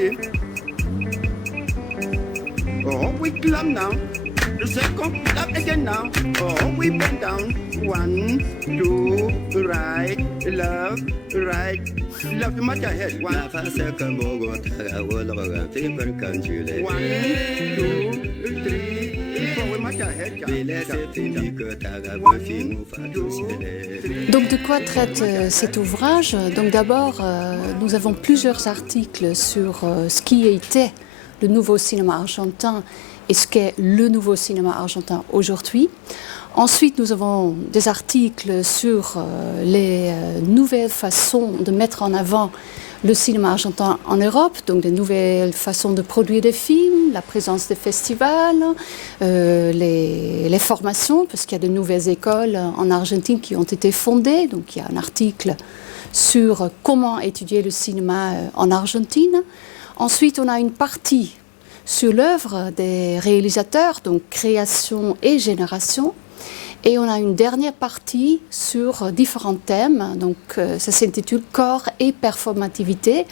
ready. Oh, we clap now. The second clap again now. Oh, we bend down. 1, 2, right, left, right. Left much ahead. 1, 2, 3, 4 much ahead. Donc de quoi traite cet ouvrage? Donc d'abord, nous avons plusieurs articles sur ce qui était le nouveau cinéma argentin et ce qu'est le nouveau cinéma argentin aujourd'hui. Ensuite, nous avons des articles sur les nouvelles façons de mettre en avant le cinéma argentin en Europe, donc des nouvelles façons de produire des films, la présence des festivals, les formations, parce qu'il y a de nouvelles écoles en Argentine qui ont été fondées. Donc il y a un article sur comment étudier le cinéma en Argentine. Ensuite, on a une partie sur l'œuvre des réalisateurs, donc création et génération. Et on a une dernière partie sur différents thèmes, donc ça s'intitule Corps et performativité.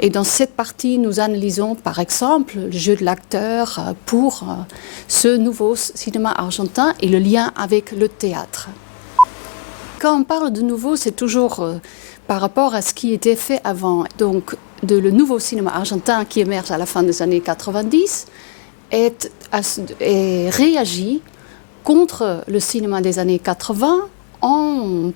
Et dans cette partie, nous analysons par exemple le jeu de l'acteur pour ce nouveau cinéma argentin et le lien avec le théâtre. Quand on parle de nouveau, c'est toujours par rapport à ce qui était fait avant. Donc le nouveau cinéma argentin qui émerge à la fin des années 90 est réagi contre le cinéma des années 80 en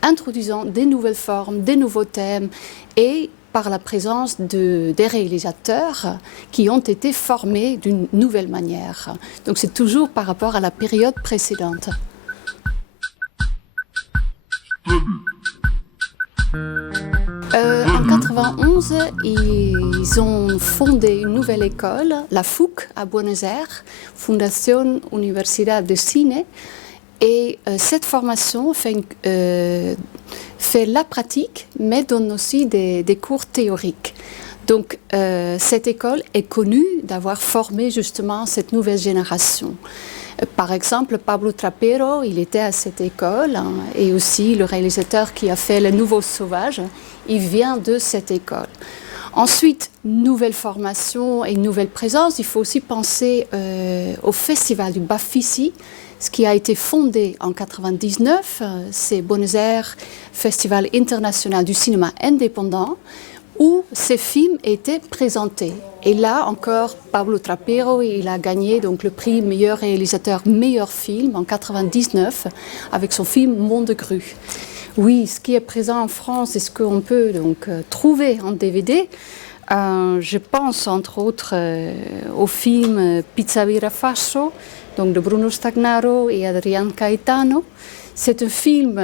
introduisant des nouvelles formes, des nouveaux thèmes et par la présence des réalisateurs qui ont été formés d'une nouvelle manière. Donc c'est toujours par rapport à la période précédente. En 91, ils ont fondé une nouvelle école, la FUC, à Buenos Aires, Fundación Universidad de Cine. Et cette formation fait la pratique, mais donne aussi des cours théoriques. Donc cette école est connue d'avoir formé justement cette nouvelle génération. Par exemple, Pablo Trapero, il était à cette école, hein, et aussi le réalisateur qui a fait Le Nouveau Sauvage, il vient de cette école. Ensuite, nouvelle formation et nouvelle présence, il faut aussi penser au Festival du Bafisi, ce qui a été fondé en 1999, c'est Buenos Aires Festival international du cinéma indépendant, où ces films étaient présentés. Et là encore, Pablo Trapero, il a gagné donc le prix meilleur réalisateur, meilleur film en 1999 avec son film Monde de grue. Oui, ce qui est présent en France et ce qu'on peut donc trouver en DVD, je pense entre autres au film Pizza Birra Faso, donc de Bruno Stagnaro et Adrián Caetano. C'est un film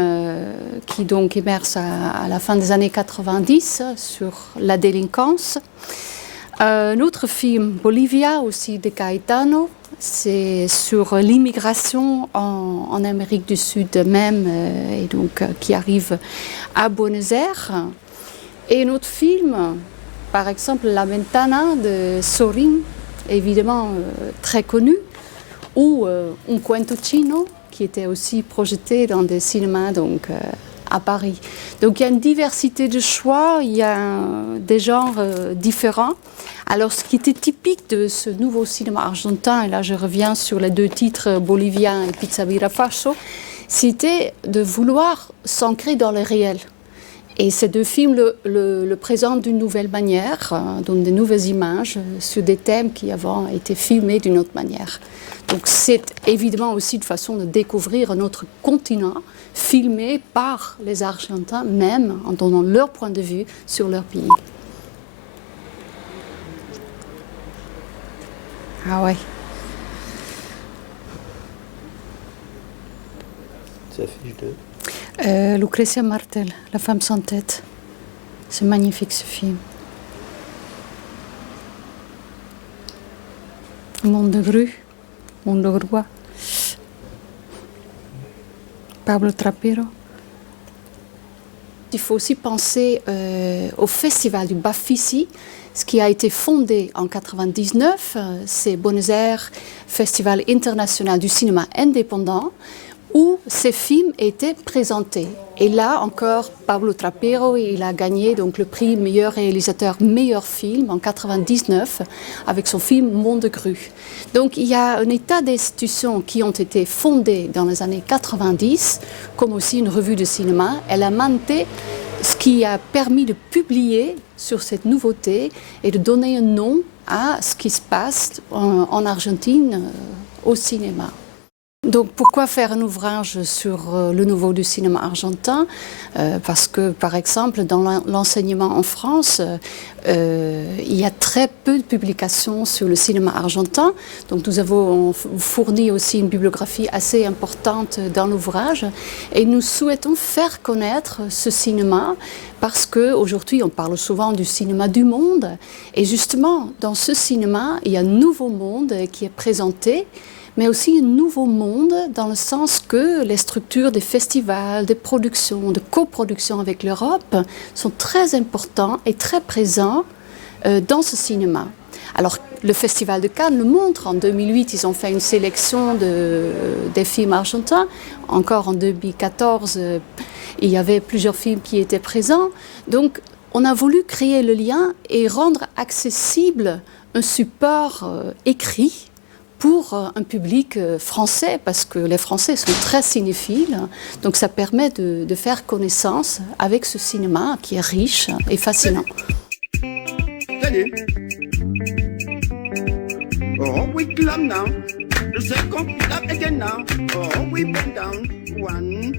qui donc émerge à la fin des années 90 sur la délinquance. Un autre film, Bolivia, aussi de Caetano, c'est sur l'immigration en Amérique du Sud même, et donc qui arrive à Buenos Aires. Et un autre film, par exemple La Ventana de Sorin, évidemment très connu, ou Un Cuento Chino, qui était aussi projeté dans des cinémas donc, à Paris. Donc il y a une diversité de choix, il y a des genres différents. Alors ce qui était typique de ce nouveau cinéma argentin, et là je reviens sur les deux titres Bolivien et Pizza Birra Faso, c'était de vouloir s'ancrer dans le réel. Et ces deux films le présentent d'une nouvelle manière, donnent de nouvelles images sur des thèmes qui avant été filmés d'une autre manière. Donc c'est évidemment aussi une façon de découvrir un autre continent filmé par les Argentins même en donnant leur point de vue sur leur pays. Ah ouais. Ça fiche de... Lucrecia Martel, La femme sans tête. C'est magnifique ce film. Monde de grue, Monde de grua. Pablo Trapero. Il faut aussi penser au Festival du Bafisi, ce qui a été fondé en 1999, c'est Buenos Aires Festival international du cinéma indépendant, où ces films étaient présentés. Et là encore, Pablo Trapero, il a gagné donc le prix meilleur réalisateur, meilleur film en 1999 avec son film Monde Grue. Donc il y a un état d'institutions qui ont été fondées dans les années 90, comme aussi une revue de cinéma. Elle a monté ce qui a permis de publier sur cette nouveauté et de donner un nom à ce qui se passe en Argentine au cinéma. Donc pourquoi faire un ouvrage sur le nouveau du cinéma argentin? Parce que par exemple dans l'enseignement en France, il y a très peu de publications sur le cinéma argentin. Donc nous avons fourni aussi une bibliographie assez importante dans l'ouvrage et nous souhaitons faire connaître ce cinéma parce qu'aujourd'hui on parle souvent du cinéma du monde et justement dans ce cinéma il y a un nouveau monde qui est présenté, mais aussi un nouveau monde dans le sens que les structures des festivals, des productions, de coproduction avec l'Europe sont très importants et très présents dans ce cinéma. Alors le Festival de Cannes le montre, en 2008 ils ont fait une sélection des films argentins, encore en 2014 il y avait plusieurs films qui étaient présents, donc on a voulu créer le lien et rendre accessible un support écrit pour un public français, parce que les Français sont très cinéphiles, donc ça permet de faire connaissance avec ce cinéma qui est riche et fascinant. Salut. Oh, we clap now. The second clap again now. Oh, we bend down. 1,